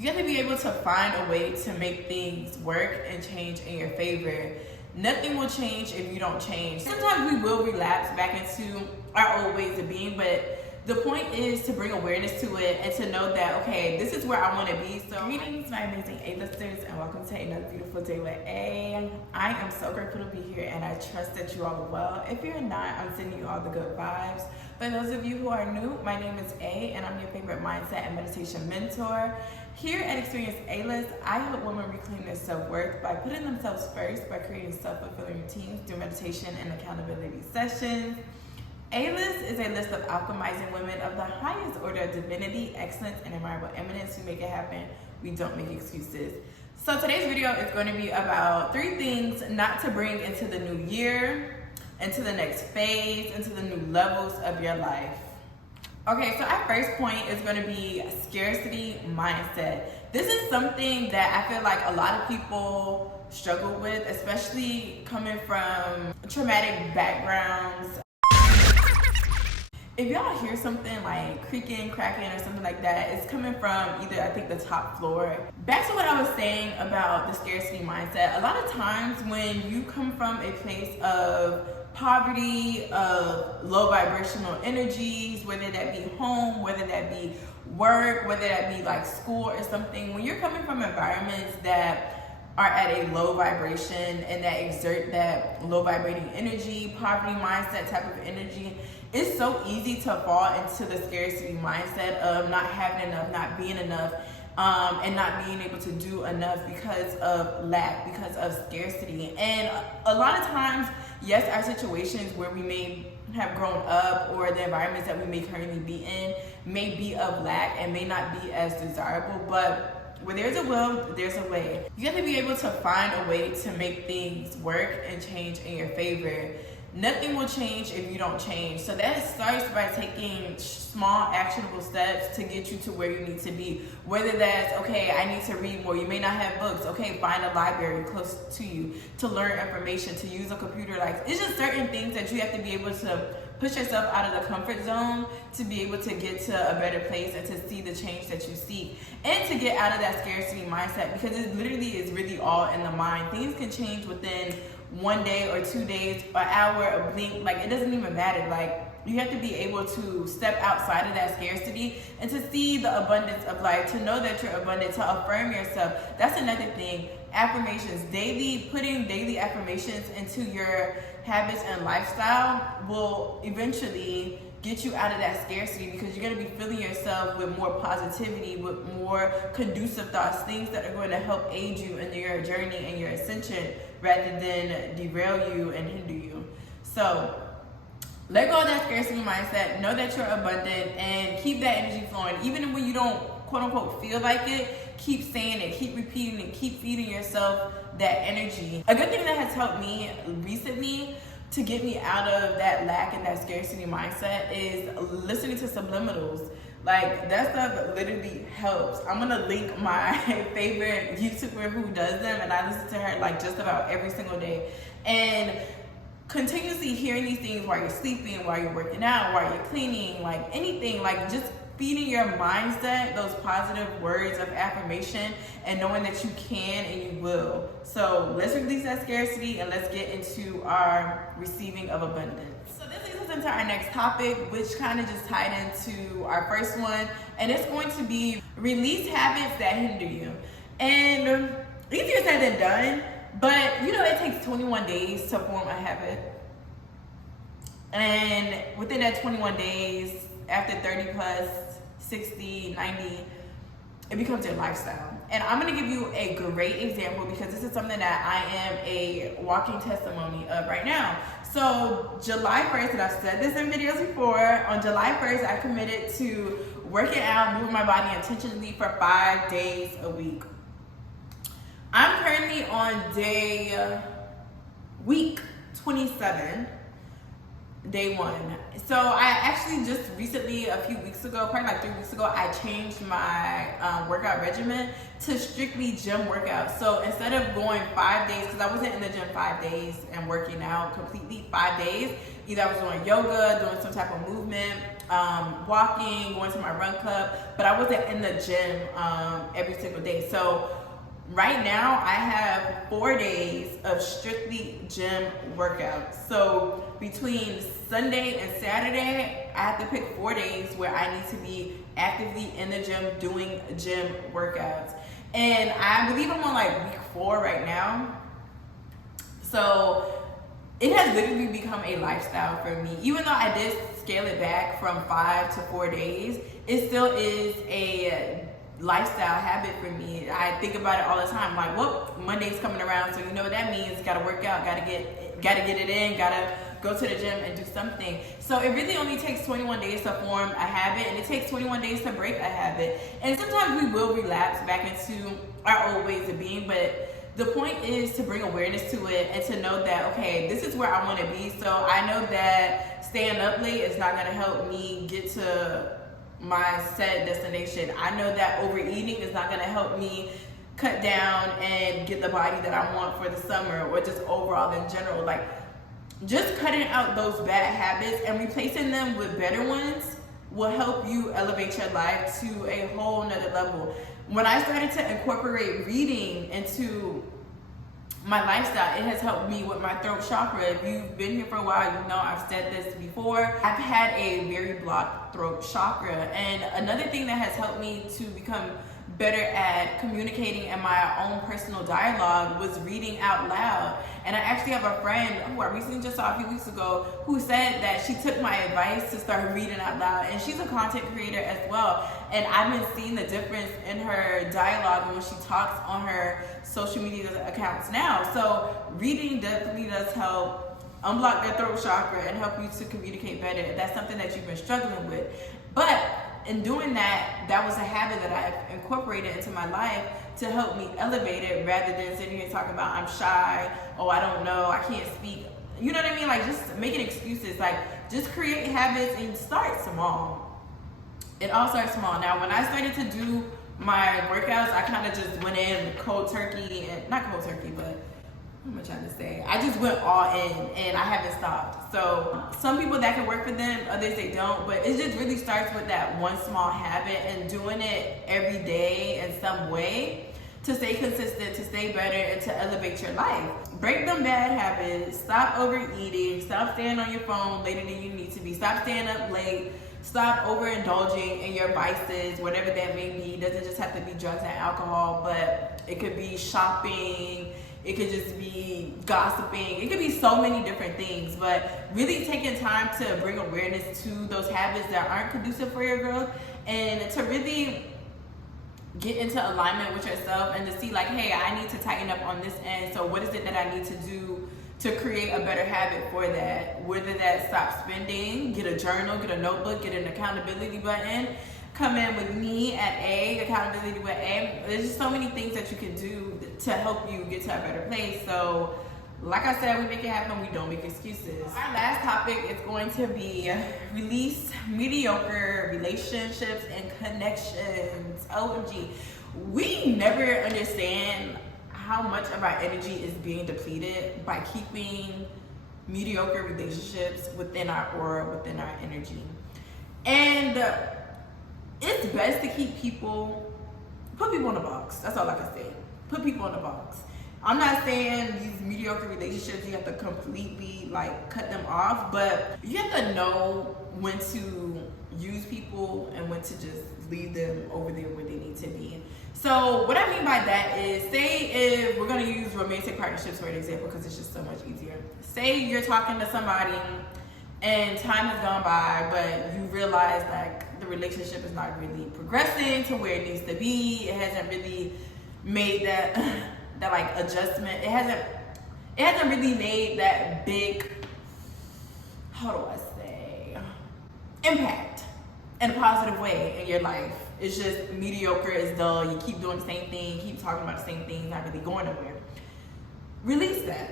You have to be able to find a way to make things work and change in your favor. Nothing will change if you don't change. Sometimes we will relapse back into our old ways of being, but the point is to bring awareness to it and to know that, okay, this is where I want to be. So greetings, my amazing A-listers, and welcome to another beautiful day with A. I am so grateful to be here, and I trust that you all are well. If you're not, I'm sending you all the good vibes. For those of you who are new, my name is A, and I'm your favorite mindset and meditation mentor. Here at Experience A-List, I help women reclaim their self-worth by putting themselves first by creating self-fulfilling routines through meditation and accountability sessions. A-List is a list of alchemizing women of the highest order of divinity, excellence, and admirable eminence who make it happen. We don't make excuses. So today's video is going to be about 3 things not to bring into the new year, into the next phase, into the new levels of your life. Okay, so our first point is going to be scarcity mindset. This is something that I feel like a lot of people struggle with, especially coming from traumatic backgrounds. If y'all hear something like creaking, cracking, or something like that, it's coming from either, I think, the top floor. Back to what I was saying about the scarcity mindset. A lot of times when you come from a place of poverty, of low vibrational energies, whether that be home, whether that be work, whether that be like school or something, when you're coming from environments that are at a low vibration and that exert that low vibrating energy, poverty mindset type of energy, it's so easy to fall into the scarcity mindset of not having enough, not being enough, and not being able to do enough because of lack, because of scarcity. And a lot of times, yes, our situations where we may have grown up or the environments that we may currently be in may be of lack and may not be as desirable, but where there's a will, there's a way. You have to be able to find a way to make things work and change in your favor. Nothing will change if you don't change. So that starts by taking small actionable steps to get you to where you need to be. Whether that's, okay, I need to read more. You may not have books. Okay, find a library close to you to learn information, to use a computer. Like, it's just certain things that you have to be able to push yourself out of the comfort zone to be able to get to a better place and to see the change that you seek. And to get out of that scarcity mindset, because it literally is really all in the mind. Things can change within 1 day or 2 days, an hour, a blink. Like, it doesn't even matter. Like, you have to be able to step outside of that scarcity and to see the abundance of life, to know that you're abundant, to affirm yourself. That's another thing. Affirmations, putting daily affirmations into your habits and lifestyle will eventually get you out of that scarcity, because you're going to be filling yourself with more positivity, with more conducive thoughts, things that are going to help aid you in your journey and your ascension rather than derail you and hinder you. So let go of that scarcity mindset, know that you're abundant, and keep that energy flowing. Even when you don't, quote unquote, feel like it, keep saying it, keep repeating it, keep feeding yourself that energy. A good thing that has helped me recently to get me out of that lack and that scarcity mindset is listening to subliminals. Like, that stuff literally helps. I'm gonna link my favorite YouTuber who does them, and I listen to her like just about every single day. And continuously hearing these things while you're sleeping, while you're working out, while you're cleaning, like anything, like just feeding your mindset those positive words of affirmation and knowing that you can and you will. So let's release that scarcity and let's get into our receiving of abundance. So this leads us into our next topic, which kind of just tied into our first one, and it's going to be release habits that hinder you. And easier said than done, but you know, it takes 21 days to form a habit. And within that 21 days, after 30 plus, 60, 90, it becomes your lifestyle. And I'm gonna give you a great example, because this is something that I am a walking testimony of right now. So July 1st, and I've said this in videos before, on July 1st, I committed to working out, moving my body intentionally for 5 days a week. I'm currently on week 27, day 1. So I actually just recently, a few weeks ago, probably like 3 weeks ago, I changed my workout regimen to strictly gym workouts. So instead of going 5 days, because I wasn't in the gym 5 days and working out completely 5 days, Either I was doing yoga, doing some type of movement, walking, going to my run club, but I wasn't in the gym every single day. So right now I have 4 days of strictly gym workouts. So between Sunday and Saturday, I have to pick 4 days where I need to be actively in the gym doing gym workouts. And I believe I'm on like week 4 right now. So it has literally become a lifestyle for me. Even though I did scale it back from 5 to 4 days, it still is a lifestyle habit for me. I think about it all the time. Like, well, Monday's coming around, so you know what that means. Gotta work out, gotta get it in, gotta go to the gym and do something. So it really only takes 21 days to form a habit, and it takes 21 days to break a habit. And sometimes we will relapse back into our old ways of being, but the point is to bring awareness to it and to know that, okay, this is where I want to be. So I know that staying up late is not going to help me get to my set destination. I know that overeating is not going to help me cut down and get the body that I want for the summer, or just overall in general. Like, just cutting out those bad habits and replacing them with better ones will help you elevate your life to a whole nother level. When I started to incorporate reading into my lifestyle, it has helped me with my throat chakra. If you've been here for a while, you know I've said this before. I've had a very blocked throat chakra. And another thing that has helped me to become better at communicating in my own personal dialogue was reading out loud. And I actually have a friend who I recently just saw a few weeks ago who said that she took my advice to start reading out loud, and she's a content creator as well. And I've been seeing the difference in her dialogue and when she talks on her social media accounts now. So reading definitely does help unblock that throat chakra and help you to communicate better if that's something that you've been struggling with. But in doing that, that was a habit that I've incorporated into my life to help me elevate it, rather than sitting here talking about I'm shy, oh, I don't know, I can't speak. You know what I mean? Like, just making excuses. Like, just create habits and start small. It all starts small. Now, when I started to do my workouts, I kind of just went in cold turkey, and not cold turkey, but what am I trying to say? I just went all in, and I haven't stopped. So some people, that can work for them, others they don't, but it just really starts with that one small habit and doing it every day in some way to stay consistent, to stay better, and to elevate your life. Break them bad habits, stop overeating, stop staying on your phone later than you need to be, stop staying up late, stop overindulging in your vices, whatever that may be. It doesn't just have to be drugs and alcohol, but it could be shopping, it could just be gossiping. It could be so many different things, but really taking time to bring awareness to those habits that aren't conducive for your growth, and to really get into alignment with yourself and to see like, hey, I need to tighten up on this end. So what is it that I need to do to create a better habit for that? Whether that's stop spending, get a journal, get a notebook, get an accountability button. Come in with me at accountability with A. There's just so many things that you can do to help you get to a better place. So like I said, we make it happen, we don't make excuses. Our last topic is going to be release mediocre relationships and connections. OMG. We never understand how much of our energy is being depleted by keeping mediocre relationships within our aura, within our energy. And it's best to keep people, put people in a box. That's all I can say. Put people in a box. I'm not saying these mediocre relationships, you have to completely like cut them off, but you have to know when to use people and when to just leave them over there where they need to be. So what I mean by that is, say if we're gonna use romantic partnerships for an example, because it's just so much easier. Say you're talking to somebody and time has gone by, but you realize like the relationship is not really progressing to where it needs to be. It hasn't really made that that like adjustment. It hasn't really made that big, how do I say, impact in a positive way in your life. It's just mediocre, it's dull, you keep doing the same thing, keep talking about the same thing, not really going nowhere. Release that.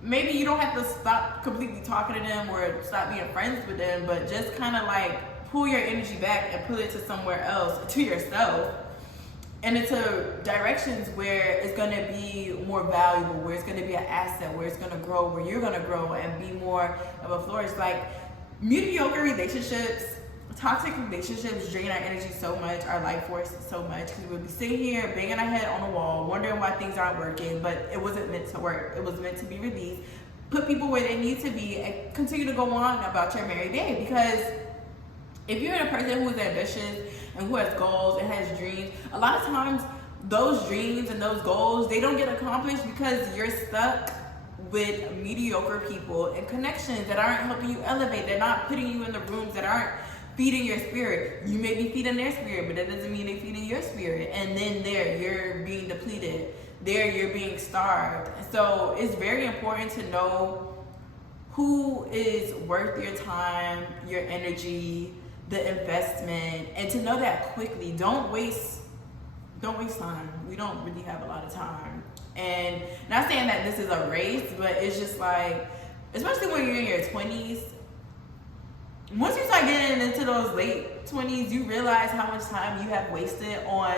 Maybe you don't have to stop completely talking to them or stop being friends with them, but just kind of like pull your energy back and pull it to somewhere else, to yourself, and into directions where it's going to be more valuable, where it's going to be an asset, where it's going to grow, where you're going to grow and be more of a flourish. Like, mediocre relationships, toxic relationships drain our energy so much, our life force so much, because we'll be sitting here banging our head on the wall, wondering why things aren't working, but it wasn't meant to work. It was meant to be released. Put people where they need to be and continue to go on about your merry day. Because if you're a person who is ambitious and who has goals and has dreams, a lot of times those dreams and those goals, they don't get accomplished because you're stuck with mediocre people and connections that aren't helping you elevate. They're not putting you in the rooms that aren't feeding your spirit. You may be feeding their spirit, but that doesn't mean they're feeding your spirit. And then there, you're being depleted. There, you're being starved. So it's very important to know who is worth your time, your energy, the investment, and to know that quickly. Don't waste time. We don't really have a lot of time. And not saying that this is a race, but it's just like, especially when you're in your 20s, once you start getting into those late 20s, you realize how much time you have wasted on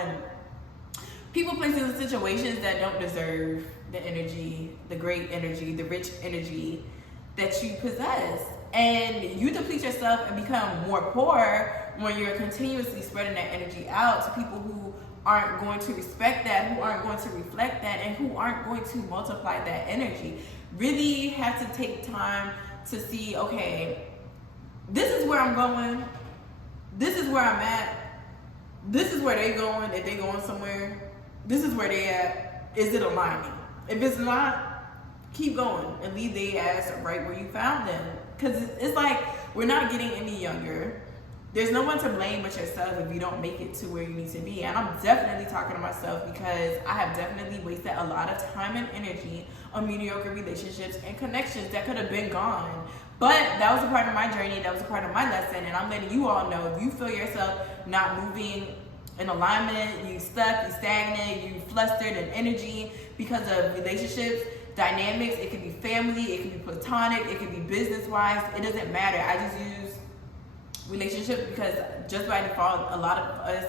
people, places, and situations that don't deserve the energy, the great energy, the rich energy that you possess. And you deplete yourself and become more poor when you're continuously spreading that energy out to people who aren't going to respect that, who aren't going to reflect that, and who aren't going to multiply that energy. Really have to take time to see, okay, this is where I'm going, this is where I'm at, this is where they're going, if they're going somewhere, this is where they at, is it aligning? If it's not, keep going and leave their ass right where you found them. Because it's like, we're not getting any younger. There's no one to blame but yourself if you don't make it to where you need to be. And I'm definitely talking to myself, because I have definitely wasted a lot of time and energy on mediocre relationships and connections that could have been gone. But that was a part of my journey, that was a part of my lesson, and I'm letting you all know, if you feel yourself not moving in alignment, you stuck, you stagnant, you flustered in energy because of relationships, dynamics, it could be family, it could be platonic, it could be business-wise, it doesn't matter. I just use relationships because just by default, a lot of us,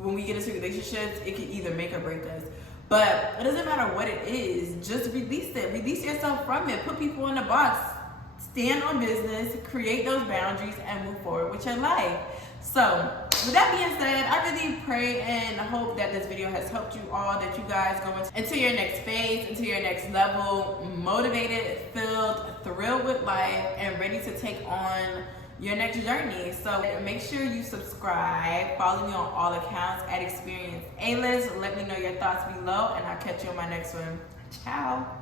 when we get into relationships, it can either make or break us. But it doesn't matter what it is, just release it. Release yourself from it. Put people in the box. Stand on business, create those boundaries, and move forward with your life. So, with that being said, I really pray and hope that this video has helped you all, that you guys go into your next phase, into your next level, motivated, filled, thrilled with life, and ready to take on your next journey. So make sure you subscribe, follow me on all accounts at Experience A-List. Let me know your thoughts below, and I'll catch you on my next one. Ciao.